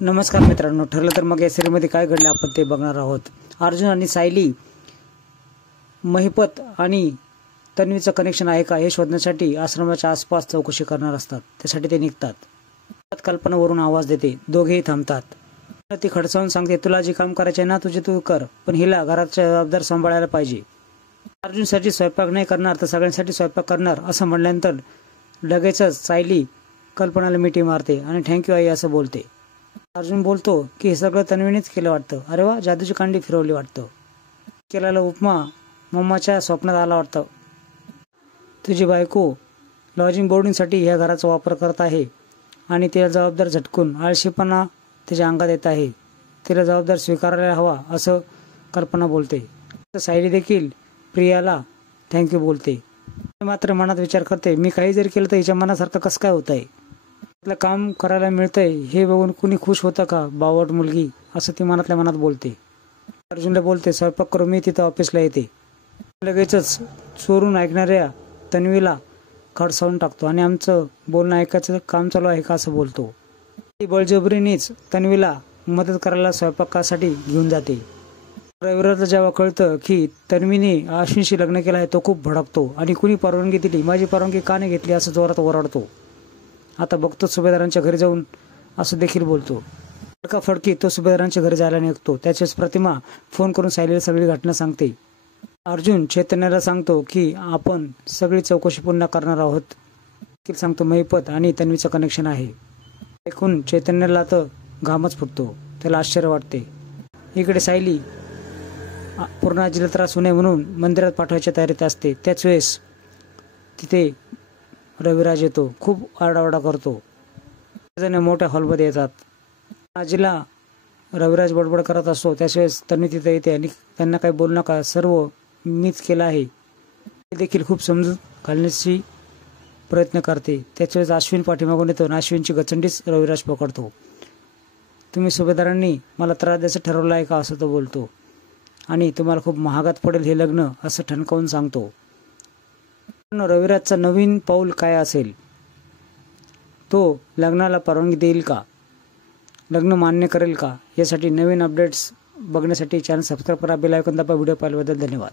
नमस्कार मित्रांनो, ठरलं तर मग या सिरीजमध्ये काय घडलं आपण ते बघणार आहोत। अर्जुन आणि सायली महिपत आणि तन्वीचं कनेक्शन आहे का हे शोधण्यासाठी आश्रमाच्या आसपास चौकशी करणार असतात। त्यासाठी ते निघतात। कल्पनावरून आवाज देते, दोघेही थांबतात। ती खडसावून सांगते, तुला जे काम करायचे ना तुझे तू कर, पण हिला घराचा जबाबदार सांभाळायला पाहिजे। अर्जुनसाठी स्वयंपाक नाही करणार तर सगळ्यांसाठी स्वयंपाक करणार असं म्हणल्यानंतर लगेचच सायली कल्पनाला मिठी मारते आणि थँक्यू आई असं बोलते। अर्जुन बोलतो की हे सगळं तन्वीनेच केलं वाटतं। अरे वा, जादूची कांडी फिरवली वाटतं। केलेला उपमा मम्माच्या स्वप्नात आला वाटतं। तुझी बायको लॉजिंग बोर्डिंगसाठी ह्या घराचा वापर करत आहे आणि तिला जबाबदार झटकून आळशीपणा तिच्या अंगात येत आहे। तिला जबाबदार स्वीकारायला हवा असं कल्पना बोलते। सायली देखील प्रियाला थँक्यू बोलते। मात्र मनात विचार करते, मी काही जरी केलं तर हिच्या मनासारखं कसं काय होत आहे। आपलं काम करायला मिळतंय हे बघून कुणी खुश होतं का, बावट मुलगी असं ती मनातल्या मनात बोलते। अर्जुनला बोलते, स्वयंपाक करू, मी तिथं ऑफिसला येते। लगेचच चोरून ऐकणाऱ्या तन्वीला खडसावून टाकतो आणि आमचं बोलणं ऐकायचं काम चालू आहे का असं बोलतो। ती बळजबरीनेच तन्वीला मदत करायला स्वयंपाकासाठी घेऊन जाते। रविराजला जेव्हा कळतं की तन्वीने अश्विनशी लग्न केलं आहे तो खूप भडकतो आणि कुणी परवानगी दिली, माझी परवानगी का नाही घेतली असं जोरात ओरडतो। आता बघतो सुभेदारांच्या घरी जाऊन असं देखील बोलतो। फडकी तो सुभेदारांच्या घरी जायला निघतो। त्याचीच प्रतिमा फोन करून सायलीला सगळी घटना सांगते। अर्जुन चैतन्याला सांगतो की आपण सगळी चौकशी पुन्हा करणार आहोत। सांगतो महिपत आणि तन्वीचं कनेक्शन आहे। ऐकून चैतन्याला तर घामच फुटतो, त्याला आश्चर्य वाटते। इकडे सायली पूर्णाजीला त्रास होऊ नये म्हणून मंदिरात पाठवायच्या तयारीत असते। त्याच वेळेस तिथे रविराज येतो, खूप आरडाओरडा करतो। जण मोठ्या हॉलमध्ये येतात। आजीला रविराज बडबड करत असतो। त्याच वेळेस तन्वी तिथे येते आणि त्यांना काही बोलू नका, सर्व मीच केलं आहे ते देखील खूप समजून घालण्याची प्रयत्न करते। त्याच वेळेस अश्विन पाठीमागून येतो आणि अश्विनची गचंडीच रविराज पकडतो। तुम्ही सुभेदारांनी मला त्रास द्यायचं ठरवलं आहे का असं तो बोलतो आणि तुम्हाला खूप महागात पडेल हे लग्न असं ठणकावून सांगतो। रविराजचं नवीन पाऊल काय असेल, तो लग्नाला परवानगी देईल का, लग्न मान्य करेल का, यासाठी नवीन अपडेट्स बघण्यासाठी चॅनल सबस्क्राईब करा, बेल आयकॉन दाबा। व्हिडिओ पाहिल्याबद्दल धन्यवाद।